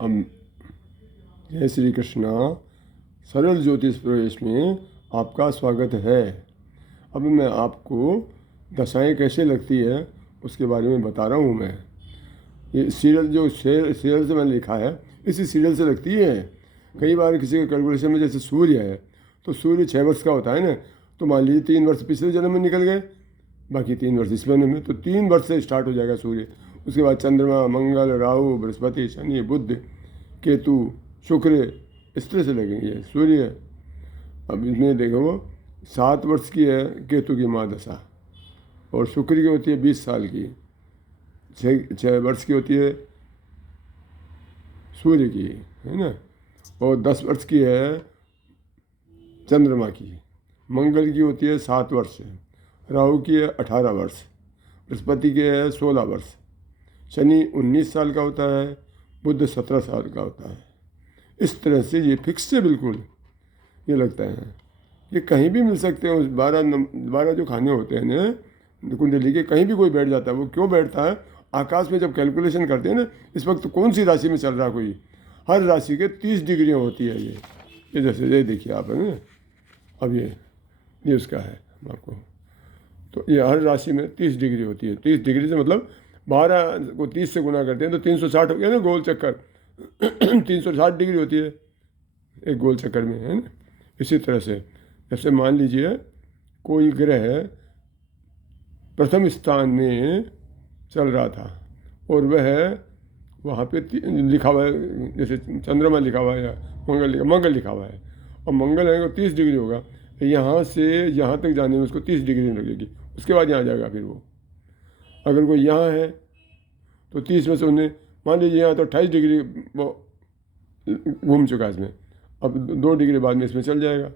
हम जय श्री कृष्णा। सरल ज्योतिष प्रवेश में आपका स्वागत है। अब मैं आपको दशाएं कैसे लगती है उसके बारे में बता रहा हूँ। मैं ये सीरियल जो सीरियल से मैंने लिखा है इसी सीरियल से लगती है। कई बार किसी के कैलकुलेशन में जैसे सूर्य है तो सूर्य 6 वर्ष का होता है ना, तो मान लीजिए 3 वर्ष पिछले जन्म में निकल गए, बाकी 3 वर्ष इस महीने में, तो 3 वर्ष से स्टार्ट हो जाएगा सूर्य। उसके बाद चंद्रमा, मंगल, राहु, बृहस्पति, शनि, बुध, केतु, शुक्र, इस तरह से लगेंगे सूर्य। अब इसमें देखो 7 वर्ष की है केतु की महादशा, और शुक्र की होती है 20 साल की। 6 वर्ष की होती है सूर्य की, है ना, और 10 वर्ष की है चंद्रमा की। मंगल की होती है 7 वर्ष, राहु की है 18 वर्ष, बृहस्पति के है 16 वर्ष, शनि 19 साल का होता है, बुध 17 साल का होता है। इस तरह से ये फिक्स है बिल्कुल, ये लगता है। ये कहीं भी मिल सकते हैं। उस 12 जो खाने होते हैं ना कुंडली के, कहीं भी कोई बैठ जाता है। वो क्यों बैठता है? आकाश में जब कैलकुलेशन करते हैं ना, इस वक्त कौन सी राशि में चल रहा कोई, हर राशि के 30 डिग्रियाँ होती है। ये जैसे ये देखिए आप, है ना, अब ये उसका है आपको, तो ये हर राशि में 30 डिग्री होती है। 30 डिग्री से मतलब 12 को 30 से गुना करते हैं तो 360 हो गया ना, गोल चक्कर। 360 डिग्री होती है एक गोल चक्कर में, है ना। इसी तरह से जैसे मान लीजिए कोई ग्रह प्रथम स्थान में चल रहा था और वह वहाँ पे लिखा हुआ है, जैसे चंद्रमा लिखा हुआ है या मंगल लिखा हुआ है, और मंगल है तो 30 डिग्री होगा। यहाँ से यहाँ तक जाने में उसको 30 डिग्री लगेगी। उसके बाद यहाँ जाएगा फिर वो। अगर कोई यहाँ है तो 30 में से उन्हें मान लीजिए यहाँ तो 28 डिग्री वो घूम चुका है इसमें, अब 2 डिग्री बाद में इसमें चल जाएगा।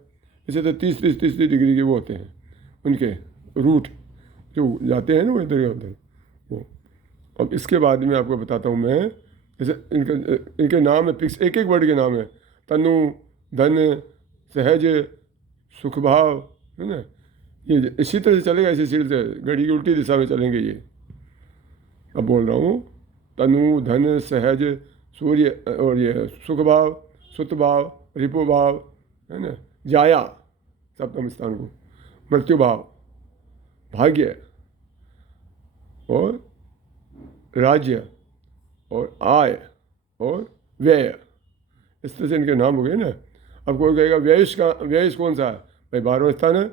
इसे तो 30 डिग्री के वो होते हैं उनके रूट जो जाते हैं ना वो इधर उधर वो। अब इसके बाद में आपको बताता हूँ मैं, जैसे इनके नाम है फिक्स, एक एक वर्ड के नाम है। तनु, धन, सहज, सुख भाव, है ना। ये इसी तरह से चलेगा, इसी सीढ़ी से घड़ी की उल्टी दिशा में चलेंगे ये। अब बोल रहा हूँ तनु, धन, सहज, सूर्य, और ये सुख भाव, सुत भाव, रिपु भाव, है ना, जाया सप्तम स्थान को, मृत्यु भाव, भाग्य और राज्य और आय और व्यय। इस तरह से इनके नाम हो गए ना। अब कोई कहेगा व्यय कौन सा है? भाई 12वां स्थान है।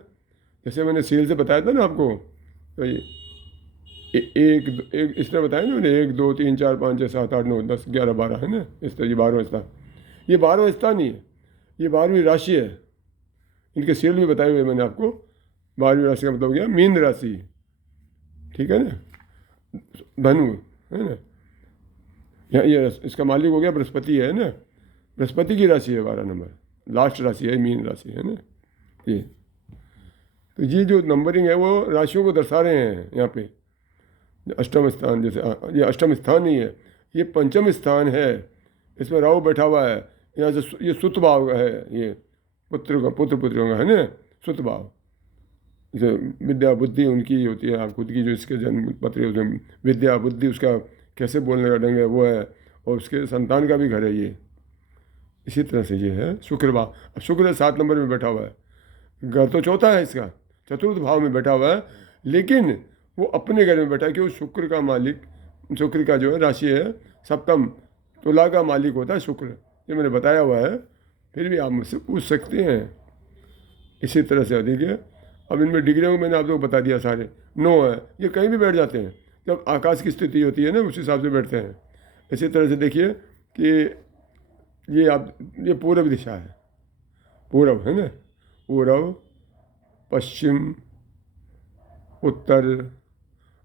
जैसे मैंने सील से बताया था ना आपको, तो ये एक इस तरह बताया ना मैंने, 1 2 3 4 5 6 7 8 9 10 11 12, है ना। इस तरह ये 12वां स्थान, ये 12वां स्थान ही है, ये 12वीं राशि है। इनके सील भी बताए हुए मैंने आपको। 12वीं राशि का मतलब हो गया मीन राशि, ठीक है ना, धनु, है ना। ये इसका मालिक हो गया बृहस्पति, है ना। बृहस्पति की राशि है 12 नंबर, लास्ट राशि है, मीन राशि, है ना। ये तो ये जो नंबरिंग है वो राशियों को दर्शा रहे हैं यहाँ पे। अष्टम स्थान, जैसे ये अष्टम स्थान नहीं है, ये पंचम स्थान है। इसमें राहु बैठा हुआ है। यहाँ से ये सुत भाव है, ये पुत्र पुत्रियों का, है ना, सुत भाव। जैसे विद्या बुद्धि उनकी होती है, खुद की जो इसके जन्म पत्र उसमें विद्या बुद्धि, उसका कैसे बोलने का ढंग है वो है, और उसके संतान का भी घर है ये। इसी तरह से ये है शुक्र भाव। अब शुक्र 7 नंबर में बैठा हुआ है, घर तो चौथा है इसका, चतुर्थ भाव में बैठा हुआ है, लेकिन वो अपने घर में बैठा है कि वो शुक्र का मालिक, शुक्र का जो है राशि है सप्तम, तुला का मालिक होता है शुक्र। ये मैंने बताया हुआ है, फिर भी आप मुझसे पूछ सकते हैं। इसी तरह से अधिक है। अब इनमें डिग्रियों को मैंने आप लोग बता दिया सारे। 9 है, ये कहीं भी बैठ जाते हैं, जब आकाश की स्थिति होती है ना उस हिसाब से बैठते हैं। इसी तरह से देखिए कि ये पूर्व दिशा है, पूर्व, है ना, पूर्व, पश्चिम, उत्तर,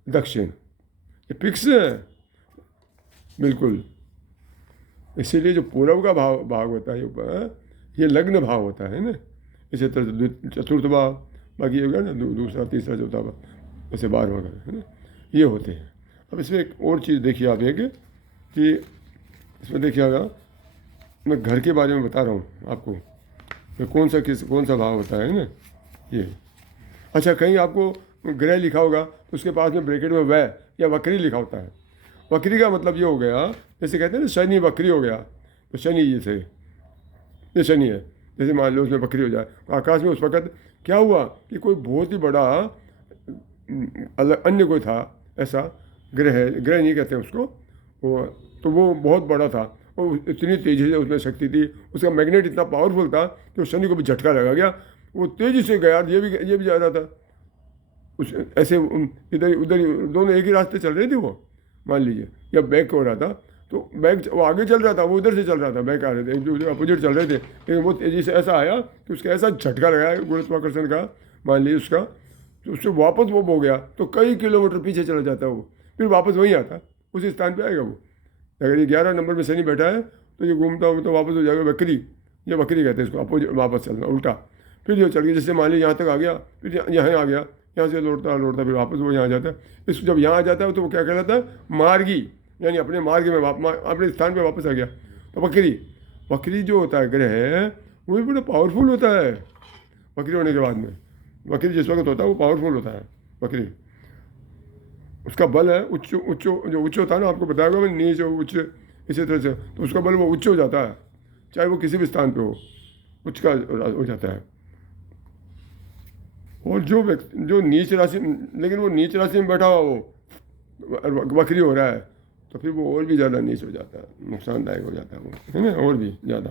दक्षिण, ये फिक्स है बिल्कुल। इसीलिए जो पूर्व का भाग होता है ऊपर, ये लग्न भाव होता है ना। इसी तरह से चतुर्थ भाव, बाकी होगा ना दूसरा तीसरा चौथा भाव, जैसे 12वां का, है ना, ये होते हैं। अब इसमें एक और चीज़ देखिए आप, एक कि इसमें देखिएगा मैं घर के बारे में बता रहा हूँ आपको, तो कौन सा भाव होता है ना ये। अच्छा, कहीं आपको ग्रह लिखा होगा तो उसके पास में ब्रैकेट में वह या वक्री लिखा होता है, वक्री का मतलब ये हो गया, जैसे कहते हैं ना शनि वक्री हो गया, तो शनि ये शनि है। जैसे मान लो उसमें वक्री हो जाए, आकाश में उस वक्त क्या हुआ कि कोई बहुत ही बड़ा अलग अन्य कोई था ऐसा ग्रह, ग्रह नहीं कहते उसको, वो तो वो बहुत बड़ा था और इतनी तेज़ी से उसमें शक्ति थी, उसका मैग्नेट इतना पावरफुल था कि उस शनि को भी झटका लगा गया, वो तेज़ी से गया, ये भी जा रहा था उस ऐसे इधर उधर दोनों एक ही रास्ते चल रहे थे वो, मान लीजिए, या बैक हो रहा था तो बैक वो आगे चल रहा था, वो उधर से चल रहा था, बैक आ रहे थे, जो अपोजिट चल रहे थे, लेकिन वो तेज़ी से ऐसा आया कि उसका ऐसा झटका लगाया गुरुत्वाकर्षण का, मान लीजिए उसका, तो उससे वापस वो हो गया, तो कई किलोमीटर पीछे चला जाता है वो, फिर वापस वहीं आता, उसी स्थान पर आएगा वो। अगर ये 11 नंबर में शनि बैठा है तो ये घूमता हो तो वापस हो जाएगा वक्री, ये वक्री कहते हैं इसको, अपोजिट वापस चलना उल्टा, फिर जो चल गया, जैसे मान लीजिए यहाँ तक आ गया, फिर यहाँ आ गया, यहाँ से लौटता लौटता फिर वापस वो यहाँ आ जाता है। इस जब यहाँ आ जाता है तो वो क्या कहलाता है, मार्गी, यानी अपने मार्ग में अपने स्थान पे वापस आ गया। तो वक्री, वक्री जो होता है ग्रह है वो भी बड़ा पावरफुल होता है। वक्री होने के बाद में, वक्री जिस वक्त होता है वो पावरफुल होता है वक्री, उसका बल है उच्च, जो उच्च होता है ना, आपको बताया होगा मैंने, नीच उच्च, इसी तरह से, तो उसका बल वो उच्च हो जाता है, चाहे वो किसी भी स्थान पे हो, उच्च का हो जाता है। और जो नीच राशि, लेकिन वो नीच राशि में बैठा हुआ वो वक्री हो रहा है, तो फिर वो और भी ज़्यादा नीच हो जाता है, नुकसानदायक हो जाता है वो, है ना, और भी ज़्यादा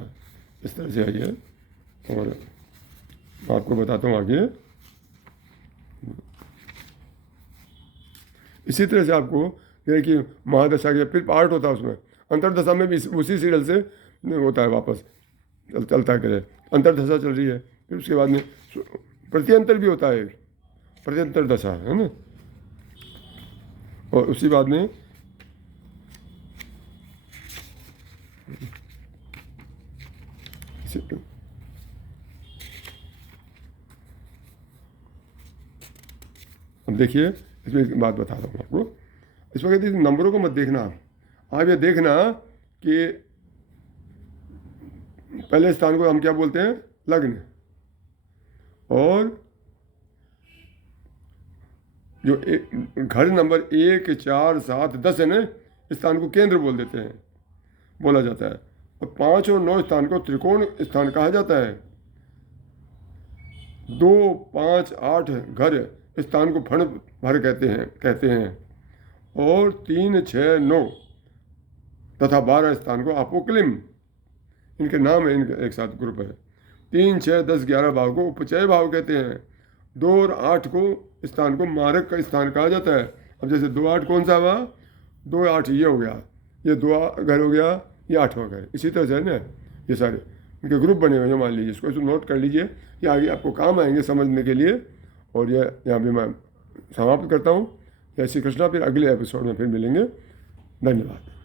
इस तरह से है ये। और मैं आपको बताता हूँ आगे, इसी तरह से आपको जैसे कि महादशा के फिर पार्ट होता है उसमें, अंतर्दशा में भी उसी सीरियल से होता है वापस, चलता है करे, अंतर्दशा चल रही है, फिर उसके बाद में प्रत्यंतर भी होता है, प्रत्यंतर दशा, है ना, और उसी बाद में अब देखिए, इसमें एक बात बता रहा हूँ आपको, इस वक्त नंबरों को मत देखना आप ये देखना कि पहले स्थान को हम क्या बोलते हैं, लग्न, और जो घर नंबर 1, 4, 7, 10 है ना, इस स्थान को केंद्र बोल देते हैं, बोला जाता है, और 5 और 9 स्थान को त्रिकोण स्थान कहा जाता है। 2, 5, 8 घर स्थान को फण भर कहते हैं, और 3, 6, 9 तथा 12 स्थान को अपोक्लिम, इनके नाम है, इनके एक साथ ग्रुप है। 3, 6, 10, 11 भाव को उपचय भाव कहते हैं। 2 और 8 को स्थान को मारक का स्थान कहा जाता है। अब जैसे 2, 8 कौन सा हुआ, 2, 8 ये हो गया, ये 2 घर हो गया, ये 8वां घर, इसी तरह से है ना, ये सारे इनके ग्रुप बने हुए हैं, मान लीजिए, इसको नोट कर लीजिए, ये आगे आपको काम आएंगे समझने के लिए। और ये यहाँ पे मैं समाप्त करता हूँ। जय श्री कृष्णा, फिर अगले एपिसोड में फिर मिलेंगे। धन्यवाद।